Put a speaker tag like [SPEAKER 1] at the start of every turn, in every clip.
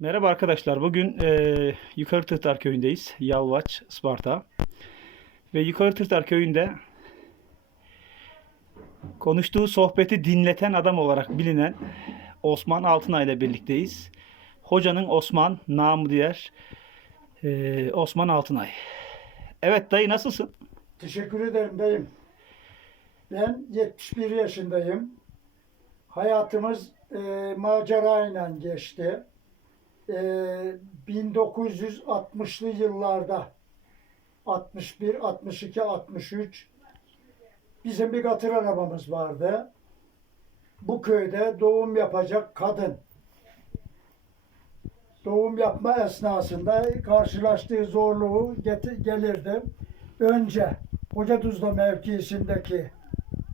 [SPEAKER 1] Merhaba arkadaşlar. Bugün e, Yukarı Tırtar köyündeyiz. Yalvaç, Sparta. Ve Yukarı Tırtar köyünde konuştuğu sohbeti dinleten adam olarak bilinen Osman Altınay ile birlikteyiz. Hocanın Osman, namı diğer e, Osman Altınay. Evet dayı nasılsın?
[SPEAKER 2] Teşekkür ederim beyim. Ben 71 yaşındayım. Hayatımız e, macerayla geçti. E, 1960'lı yıllarda 61, 62, 63 bizim bir katır arabamız vardı. Bu köyde doğum yapacak kadın doğum yapma esnasında karşılaştığı zorluğu gelirdi. Önce Hoca Tuzla mevkisindeki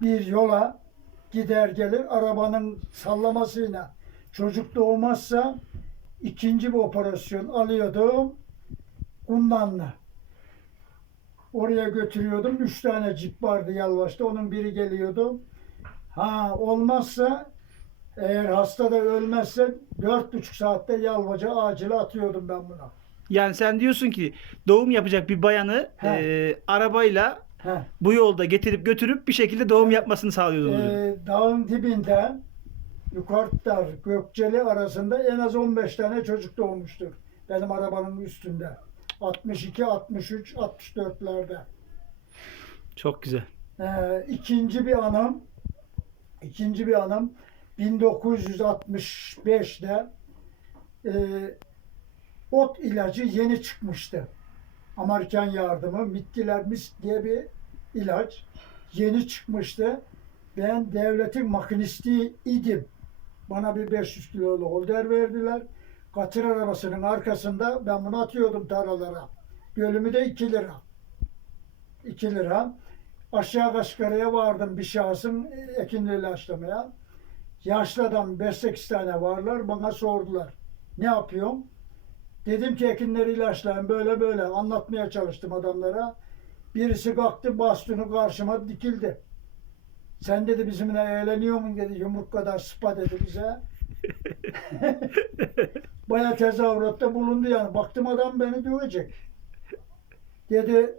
[SPEAKER 2] bir yola gider gelir arabanın sallamasıyla çocuk doğmazsa ikinci bir operasyon alıyordum Kundanlı. Oraya götürüyordum. Üç tane cip vardı Yalvaç'ta. Onun biri geliyordu. Ha olmazsa eğer hasta da ölmezse dört buçuk saatte Yalvaç'a acile atıyordum ben buna.
[SPEAKER 1] Yani sen diyorsun ki doğum yapacak bir bayanı
[SPEAKER 2] He.
[SPEAKER 1] e, arabayla
[SPEAKER 2] Heh.
[SPEAKER 1] bu yolda getirip götürüp bir şekilde doğum yapmasını sağlıyordunuz.
[SPEAKER 2] Ee, dağın dibinde Yukarıdar Gökçeli arasında en az 15 tane çocuk doğmuştur. Benim arabanın üstünde. 62, 63, 64'lerde.
[SPEAKER 1] Çok güzel.
[SPEAKER 2] Ee, ikinci bir anım ikinci bir anım 1965'te e, ot ilacı yeni çıkmıştı. Amerikan yardımı Mittiler Mist diye bir ilaç yeni çıkmıştı. Ben devletin makinisti idim. Bana bir 500 kiloluk holder verdiler. Katır arabasının arkasında ben bunu atıyordum tarlalara. Bölümü de 2 lira. 2 lira. Aşağı Kaşkara'ya vardım bir şahsın ekinle ilaçlamaya. Yaşlı adam 5-8 tane varlar bana sordular. Ne yapıyorum? Dedim ki ekinleri ilaçlayın böyle böyle anlatmaya çalıştım adamlara. Birisi kalktı bastonu karşıma dikildi. Sen dedi bizimle eğleniyor musun dedi yumruk kadar sıpa dedi bize. Baya tezahüratta bulundu yani. Baktım adam beni dövecek. Dedi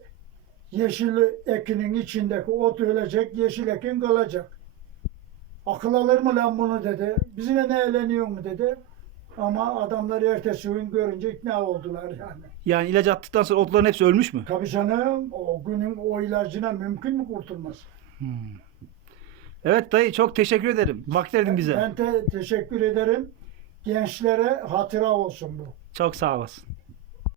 [SPEAKER 2] yeşil ekinin içindeki ot ölecek, yeşil ekin kalacak. Akıl alır mı lan bunu dedi. Bizimle ne eğleniyor mu dedi. Ama adamlar ertesi gün görünce ikna oldular yani.
[SPEAKER 1] Yani ilaç attıktan sonra otların hepsi ölmüş mü?
[SPEAKER 2] Tabii canım o günün o ilacına mümkün mü kurtulması?
[SPEAKER 1] Evet dayı çok teşekkür ederim. Vakit verdin bize.
[SPEAKER 2] Ben de teşekkür ederim. Gençlere hatıra olsun bu.
[SPEAKER 1] Çok sağ olasın.